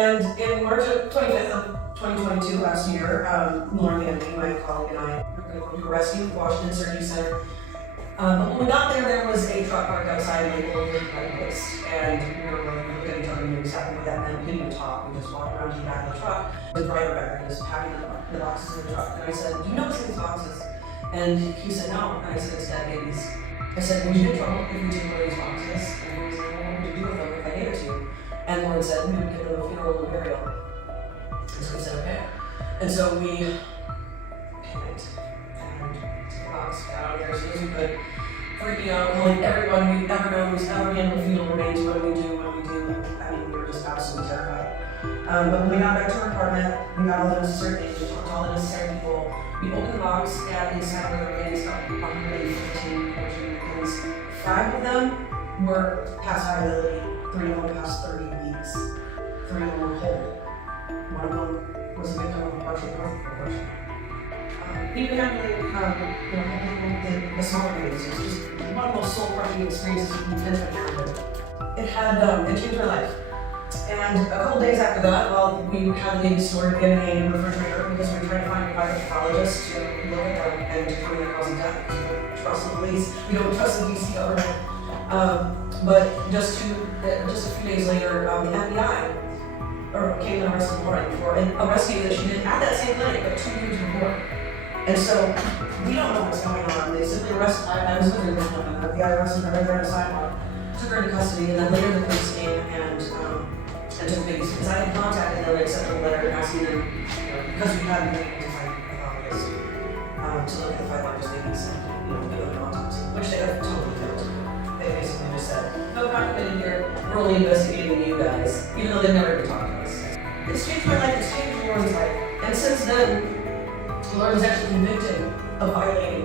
And in March of 25th of 2022, last year, Lauren Manning, my colleague, and I were going to go to a rescue at Washington Surgery Center. But when we got there was a truck parked outside labeled red waste. And we were looking at each other and knew exactly what that meant. We didn't even talk. We just walked around to the back of the truck. The driver back there was packing the boxes in the truck. And I said, do you know what's in these boxes? And he said, no. And I said, it's dead babies. I said, would you get in trouble if we took one of these boxes? And he was like, well, what would you do with them if I gave it to you? And Lauren said, we would give them a funeral and burial. And so we said, okay. And so we panicked and took the box, got out there as soon as we could, freaking out, calling everyone we've ever known who's ever handled funeral remains. What do we do? What do we do? I mean, we were just absolutely terrified. But when we got back to our apartment, we got all the necessary things, we talked to all the necessary people. We opened the box, and inside of the remains got 115 remains. 5 of them were past viability, 3 of them past 30 weeks, 3 of them were whole. 1 of them was a victim of a partial birth abortion. Even handling the smaller babies, it was just one of the most soul-crushing experiences you can imagine. It changed my life. And a couple days after that, well, we had the baby stored in a refrigerator because we were trying to find a private pathologist to look at them and determine the cause of death. We don't trust the police, we don't trust the DC government. But just a few days later, the FBI came and arrested Lauren for a rescue that she did at that same clinic, but 2 years before. And so we don't know what's going on. They simply arrested. I was with her this morning. The FBI arrested her right there on the sidewalk, took her into custody, and then later the police came and took babies because I had contacted them and accepted a letter asking them, because we had been able to find a pathologist to look at the 5 largest babies and give them an autopsy, which they have totally failed. They basically just said, no crime committed here. We're only investigating you guys, even though they've never even talked to us. It's changed my life. It's changed Lauren's life. And since then, Lauren was actually convicted of violating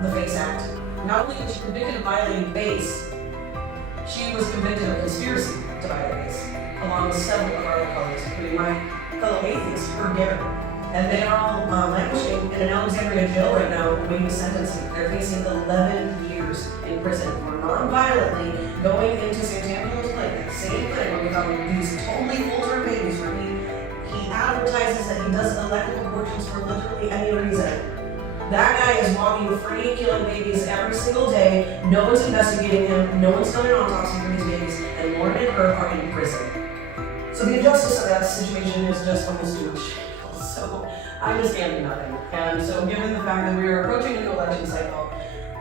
the FACE Act. Not only was she convicted of violating FACE, she was convicted of conspiracy to violate FACE, along with several of our other colleagues, including my fellow atheists, her Gary. And they are all languishing in an Alexandria jail right now, awaiting sentencing. They're facing 11 years in prison for non-violently going into Santangelo clinic, the same clinic where we found these totally full-term babies, where he advertises that he does electrical abortions for literally any reason. That guy is walking free, killing babies every single day. No one's investigating him. No one's done an autopsy for these babies, and Lauren and her are in prison. So the injustice of that situation is just almost too much. So I just can't do nothing. And so given the fact that we are approaching a new election cycle,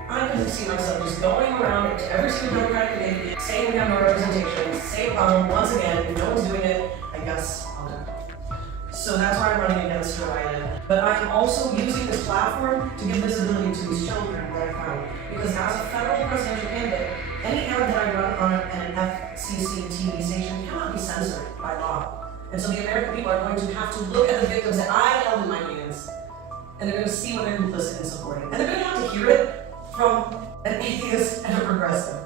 I couldn't see myself just going around to every single Democratic baby, saying we have no representation, say a problem once again. If no one's doing it, I guess I'll do it. So that's why I'm running against Joe Biden. But I'm also using this platform to give visibility to these children that I found. Because as a federal presidential candidate, any ad that I run on an FCC TV station cannot be censored by law. And so the American people are going to have to look at the victims that I held in my hands, and they're going to see what they're complicit in supporting. And they're going to have to hear it from an atheist and a progressive.